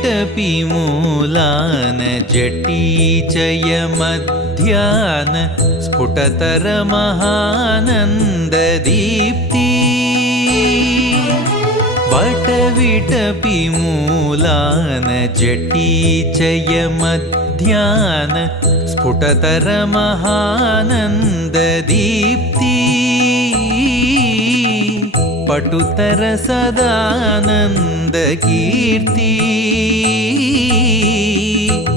पटविटपिमूलान जटीचयमध्यान स्फुटतरमहानन्ददीप्ति वटविटपिमूलान जटीचयमध्यान स्फुटतरमहानन्ददीप्ति पटुतर सदानन्दकीर्ति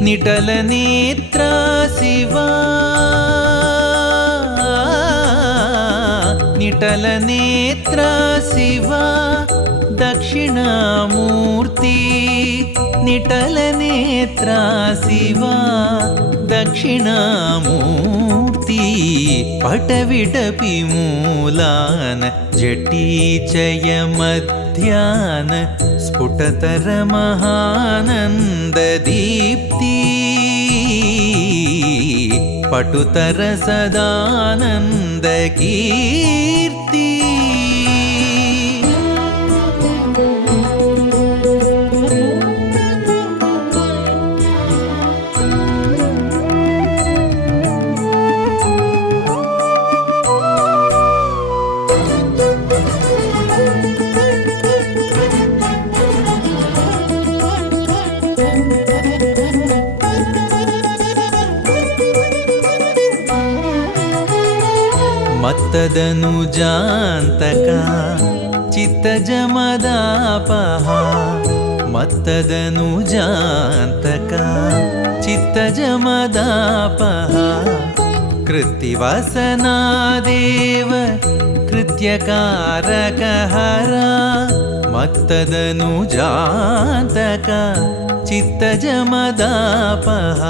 निटलनेत्रा शिवा निटलनेत्रा शिवा दक्षिणामूर्ति निटलनेत्रा शिवा दक्षिणामूर्ति पटविटपिमूलान जटीचयमध्यान स्फुटतरमहानन्ददीप्ति पटुतर सदानन्दकीर्ति मत्तदनुजान्तका चित्तजमदापः मत्तदनुजान्तका चित्तजमदापः कृत्तिवसनादेव कृत्यकारकहरा मत्तदनुजान्तका चित्तजमदापः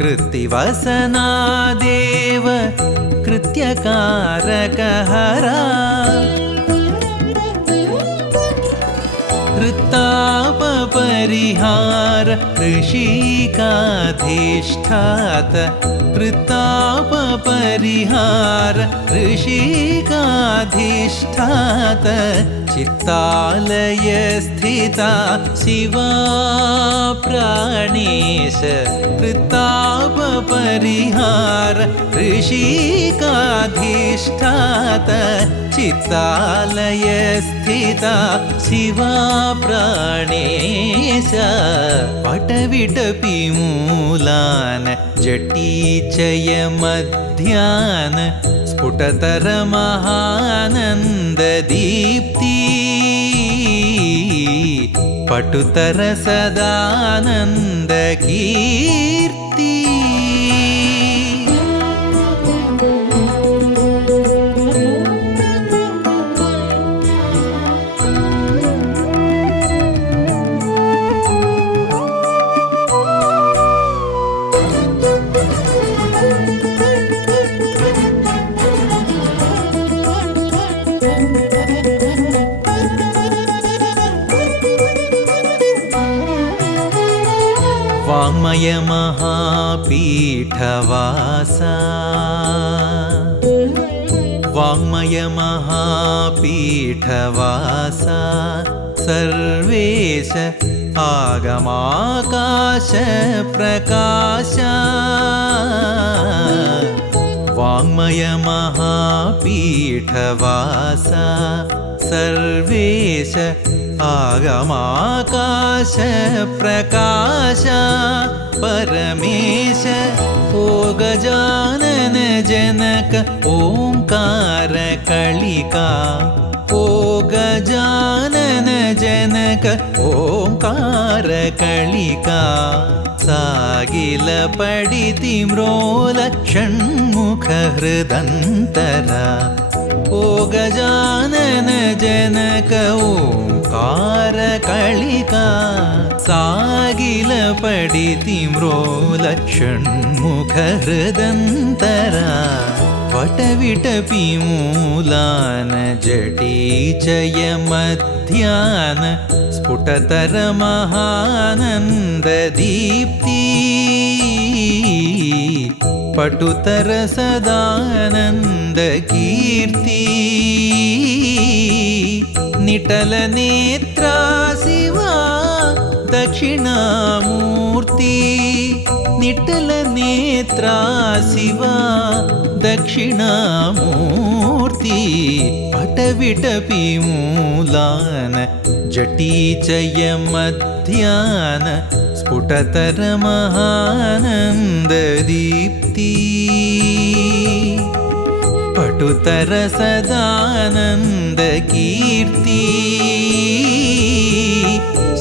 कृत्तिवसनादेव कृत्यकारकहरा कृत्तापपरिहार ऋषिकाधिष्ठात कृत्तापपरिहार ऋषिकाधिष्ठात चित्तालय स्थिता शिवा प्राणेश कृत्तापपरिहार ऋषिकाधिष्ठात चित्तालय स्थिता शिवा प्राणेश पटविटपिमूलान जटीचयमध्यान स्फुटतरमहानन्ददीप्ति पटुतर सदानन्दकीर्ति वाङ्मय महापीठवासा वाङ्मय महापीठवासा सर्वेश आगमाकाश प्रकाश वाङ्मय महापीठवासा सर्वेश आगमाकाश प्रकाश परमेश ओ गजानन जनक ओंकार कलिका ओ गजानन जनक ओंकार कलिका सागिल पडिति म्रोल षण्मुख हृदन्तरा ओ गजानन जनक ओंकार कलिका सागिल पडिति म्रोल षण्मुख हृदन्तरा वटविटपिमूलान जटीचयमध्यान स्फुटतरमहानन्ददीप्ति पटुतर सदानन्दकीर्ति निटलनेत्रा शिवा दक्षिणामूर्ति दक्षिणामूर्ति निटल नेत्रा शिवा दक्षिणामूर्ति पटविटपि मूलान जटीचय मध्यान स्फुटतर महानन्ददीप्ति पटुतर सदानन्दकीर्ति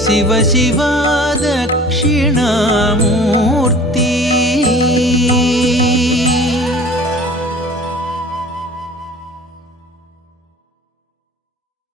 शिव शिवा दक्षिणामूर्ति